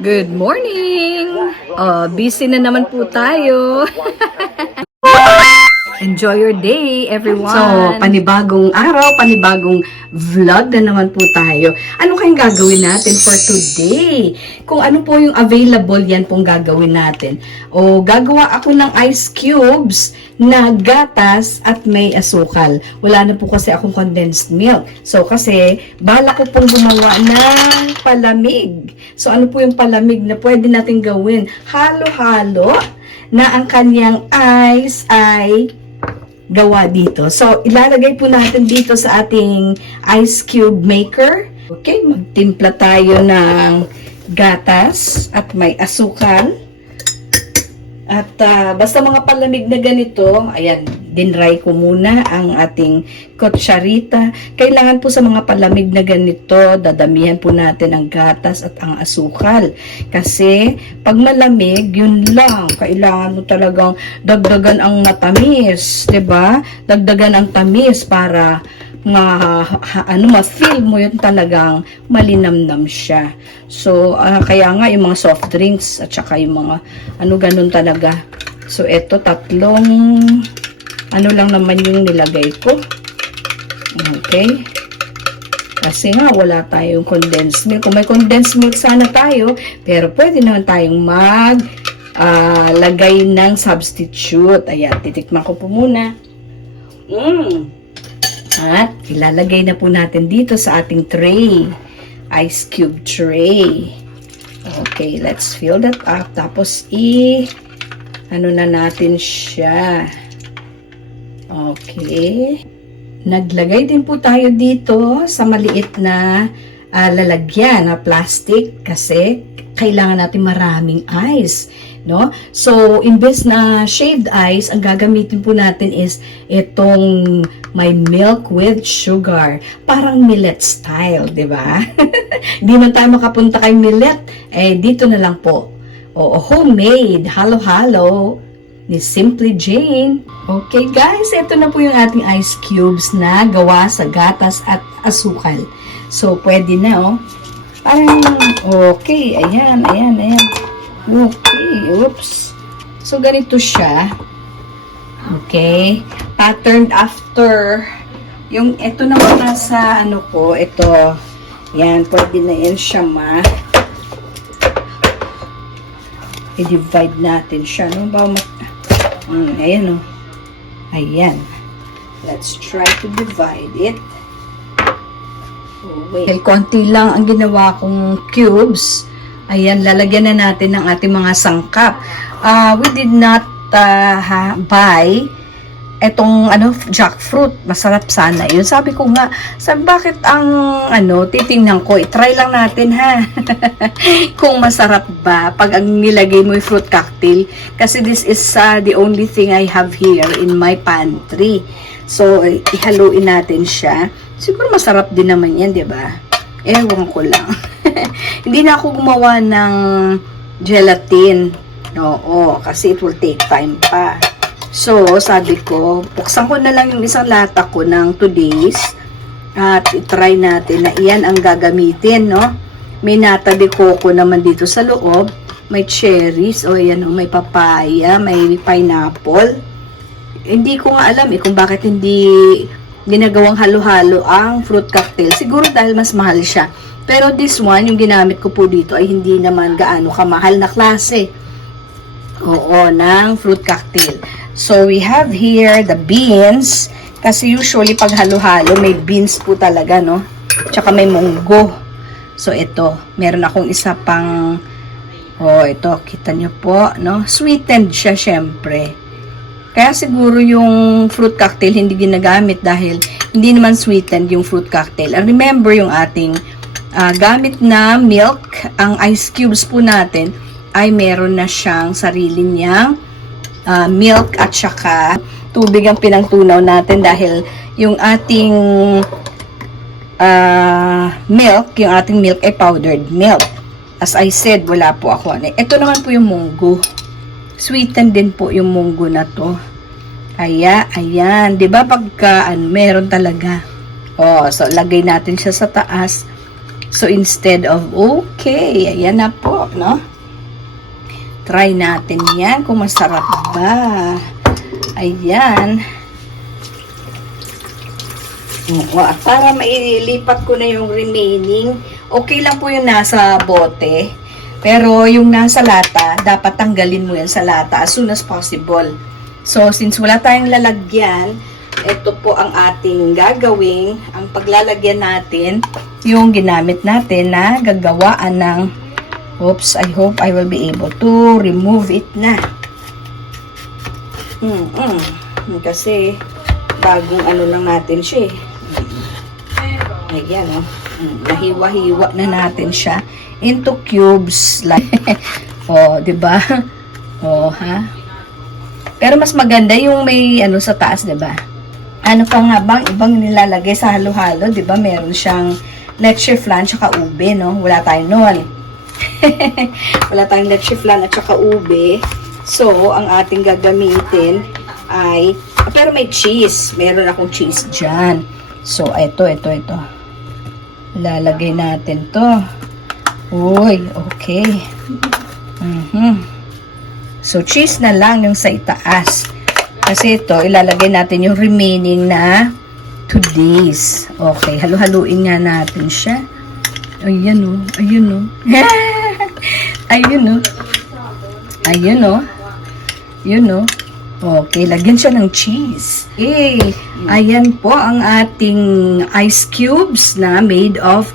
Good morning! Busy na naman po tayo. Enjoy your day, everyone! So, panibagong araw, panibagong vlog na naman po tayo. Ano kayang gagawin natin for today? Kung ano po yung available, yan pong gagawin natin. O, gagawa ako ng ice cubes na gatas at may asukal. Wala na po kasi akong condensed milk. So, kasi, bala ko pong gumawa ng palamig. So, ano po yung palamig na pwede natin gawin? Halo-halo na ang kanyang ice ay gawa dito. So, ilalagay po natin dito sa ating ice cube maker. Okay, magtimpla tayo ng gatas at may asukal. At basta mga palamig na ganito, ayan, dinry ko muna ang ating kutsarita. Kailangan po sa mga palamig na ganito, dadamihan po natin ang gatas at ang asukal. Kasi pag malamig, yun lang. Kailangan mo talagang dagdagan ang matamis, 'di ba? Dagdagan ang tamis para ma-feel mo yun talagang malinamnam siya. So, kaya nga yung mga soft drinks at saka yung mga ganun talaga. So, eto tatlong lang naman yung nilagay ko. Okay. Kasi nga, wala tayong condensed milk. Kung may condensed milk sana tayo, pero pwede naman tayong lagay ng substitute. Ayan, titikman ko po muna. At ilalagay na po natin dito sa ating tray. Ice cube tray. Okay, let's fill that up. Tapos na natin siya. Okay. Naglagay din po tayo dito sa maliit na lalagyan na plastic kasi kailangan natin maraming ice, no? So, imbes na shaved ice, ang gagamitin po natin is itong may milk with sugar. Parang millet style, di ba? Hindi man tayo makapunta kay millet, dito na lang po. Homemade, halo-halo ni Simply Jane. Okay guys, ito na po yung ating ice cubes na gawa sa gatas at asukal. So, pwede na, Parang, okay, ayan. Okay, oops. So, ganito siya. Okay. Patterned after yung, ito naman nasa, ito. Yan, pwede na yan siya, i-divide natin siya, ayan, Ayan. Let's try to divide it. Okay, konti lang ang ginawa kong cubes. Ayan, lalagyan na natin ng ating mga sangkap. We did not buy etong jackfruit. Masarap sana yun. Sabi ko nga, bakit titingnan ko, try lang natin ha. Kung masarap ba pag ang nilagay mo yung fruit cocktail. Kasi this is the only thing I have here in my pantry. So, ihaluin natin siya. Siguro masarap din naman yan, di ba? Ewan ko lang. Hindi na ako gumawa ng gelatin. Oo, kasi it will take time pa. So, sabi ko, buksan ko na lang yung isang lata ko ng 2 days. At itry natin na iyan ang gagamitin, no? May nata de coco naman dito sa loob. May cherries, may papaya, may pineapple. Hindi ko nga alam kung bakit hindi ginagawang halo-halo ang fruit cocktail. Siguro dahil mas mahal siya. Pero this one, yung ginamit ko po dito ay hindi naman gaano kamahal na klase. Ng fruit cocktail. So, we have here the beans. Kasi usually pag halo-halo, may beans po talaga, no? Tsaka may munggo. So, ito. Meron akong isa pang ito. Kita nyo po, no? Sweetened siya, syempre. Kaya siguro yung fruit cocktail hindi ginagamit dahil hindi naman sweetened yung fruit cocktail. And remember yung ating gamit na milk, ang ice cubes po natin ay meron na siyang sarili niyang milk at saka tubig ang pinangtunaw natin dahil yung ating yung ating milk ay powdered milk. As I said, wala po ako. Ito naman po yung munggo. Sweetened din po yung munggo na to. Ayan. 'Di ba pagka meron talaga. So lagay natin siya sa taas. So, instead of, okay, ayan na po, no? Try natin yan kung masarap ba. Ayan. Para mailipat ko na yung remaining, okay lang po yung nasa bote. Pero yung nasa lata, dapat tanggalin mo yan sa lata as soon as possible. So, since wala tayong lalagyan, ito po ang ating gagawing, ang paglalagyan natin, yung ginamit natin na gagawaan ng, oops, I hope I will be able to remove it na. Kasi, bagong ano lang natin siya eh. Ayan, oh. Nahiwa-hiwa na natin siya into cubes. Like, oh, diba? Oh, ha? Pero mas maganda yung may ano sa taas, diba? Ano pa nga bang ibang nilalagay sa halo-halo, diba? Meron siyang leche flan tsaka ube, no? Wala tayong nun. Wala tayong leche flan at tsaka ube. So, ang ating gagamitin ay, pero may cheese. Meron akong cheese dyan. So, ito. Lalagay natin to. Uy, okay. So, cheese na lang yung sa itaas. Kasi ito, ilalagay natin yung remaining na 2 days. Okay, halu-haluin nga natin siya. Ayan o. Ayun o. Okay, lagyan siya ng cheese. Ayan po ang ating ice cubes na made of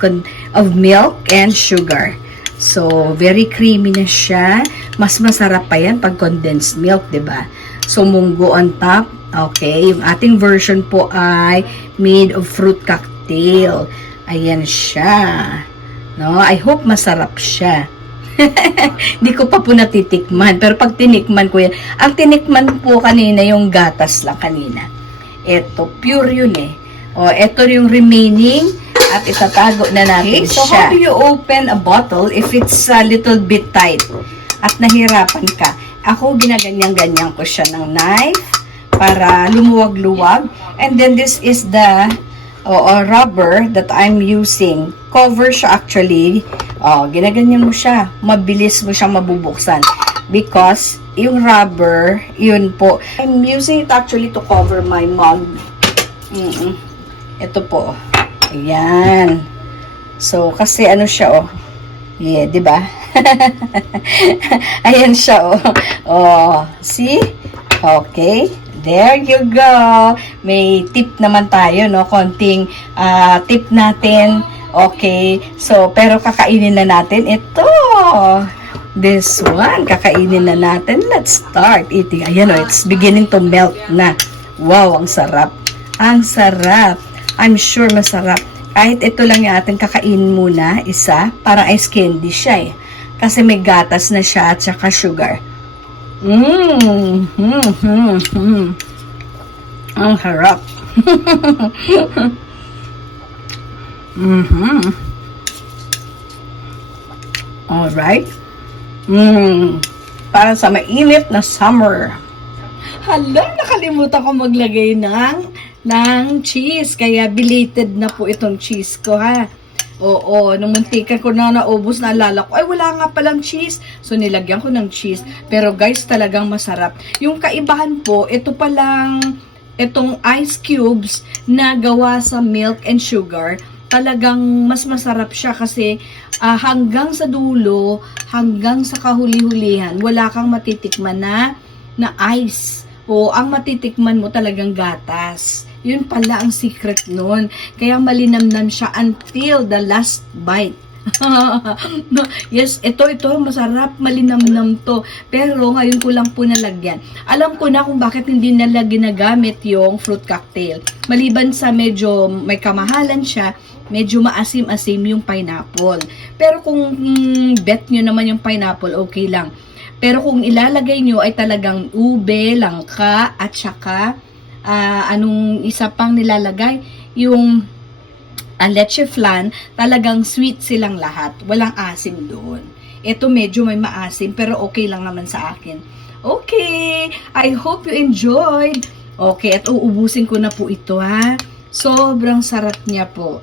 milk and sugar. So, very creamy na siya. Mas masarap pa yan pag condensed milk, diba? So, munggo on top. Okay, yung ating version po ay made of fruit cocktail. Ayan siya. No, I hope masarap siya. Hindi ko pa po natitikman. Pero pag tinikman ko yan, ang tinikman po kanina yung gatas lang kanina. Ito, pure yun eh. O, ito yung remaining at itatago na natin siya. So, how do you open a bottle if it's a little bit tight at nahirapan ka? Ako, ginaganyan-ganyan ko siya ng knife para lumuwag-luwag. And then, this is the rubber that I'm using. Cover siya actually. Ginaganyan mo siya. Mabilis mo siyang mabubuksan. Because, yung rubber, yun po. I'm using it actually to cover my mug. Ito po. Ayan. So, kasi ano siya, oh. Yeah, di ba? Ayan siya, oh. Oh, see? Okay. There you go. May tip naman tayo, no? Konting tip natin. Okay. So, pero kakainin na natin ito. This one, kakainin na natin. Let's start eating. Ayan, oh, it's beginning to melt na. Wow, ang sarap. Ang sarap. I'm sure masarap. Kahit ito lang yung ating kakainin muna, isa, parang ice candy siya eh. Kasi may gatas na siya at saka sugar. Ang harap. Alright. Para sa mainit na summer. Hala, nakalimutan ko maglagay ng cheese. Kaya belated na po itong cheese ko, ha. Oo, nung muntikan ko na naubos, naalala ko, ay wala nga palang cheese. So, nilagyan ko ng cheese. Pero guys, talagang masarap. Yung kaibahan po, ito palang, itong ice cubes na gawa sa milk and sugar, talagang mas masarap siya kasi hanggang sa dulo, hanggang sa kahuli-hulihan, wala kang matitikman na ice. O, ang matitikman mo talagang gatas. Yun pala ang secret nun. Kaya malinamnam siya until the last bite. Yes, ito, masarap, malinamnam to. Pero ngayon ko lang po nalagyan. Alam ko na kung bakit hindi nila ginagamit yung fruit cocktail. Maliban sa medyo may kamahalan siya, medyo maasim-asim yung pineapple. Pero kung bet nyo naman yung pineapple, okay lang. Pero kung ilalagay nyo ay talagang ube, langka, at saka anong isa pang nilalagay, yung leche flan, talagang sweet silang lahat. Walang asim doon. Ito medyo may maasim, pero okay lang naman sa akin. Okay, I hope you enjoyed. Okay, at uubusin ko na po ito, ha. Sobrang sarap niya po.